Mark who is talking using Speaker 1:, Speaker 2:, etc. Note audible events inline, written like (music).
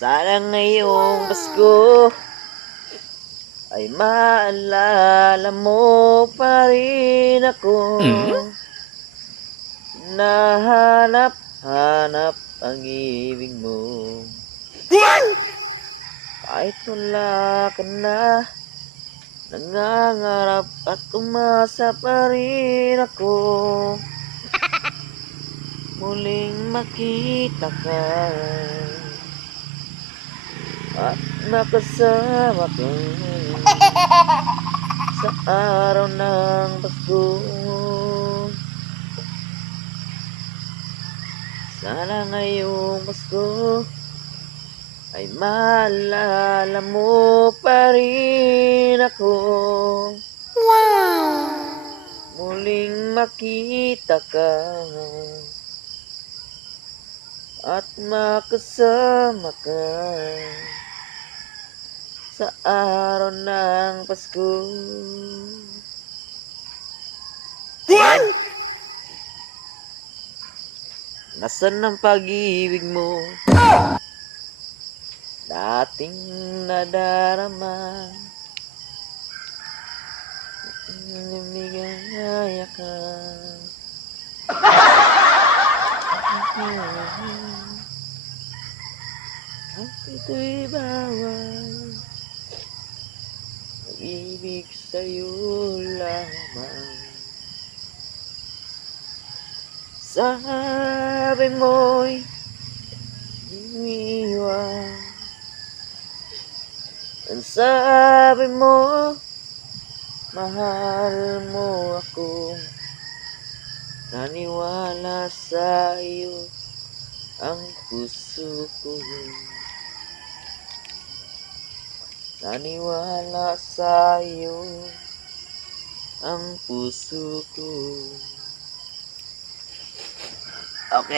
Speaker 1: Sana ngayong Pasko ay maalala mo pa rin ako. Nahanap-hanap ang ibig mo. Kahit wala ka na, nangangarap at umasa pa rin ako. (laughs) Muling makita ka at makasama ka sa araw ng Pasko. Sana ngayong Pasko ay maalala mo pa rin ako. Muling makita ka at makasama ka sa araw ng Pasko. Nasaan ang pag-ibig mo? Dating nadarama Namigaya ka (laughs) At ito'y bawal. Ibig sa'yo lamang. Sabi mo'y iniwan. Ang sabi mo Mahal mo ako. Naniwala sa iyo Ang puso ko Naniwala sa iyo Ang puso ko. Okay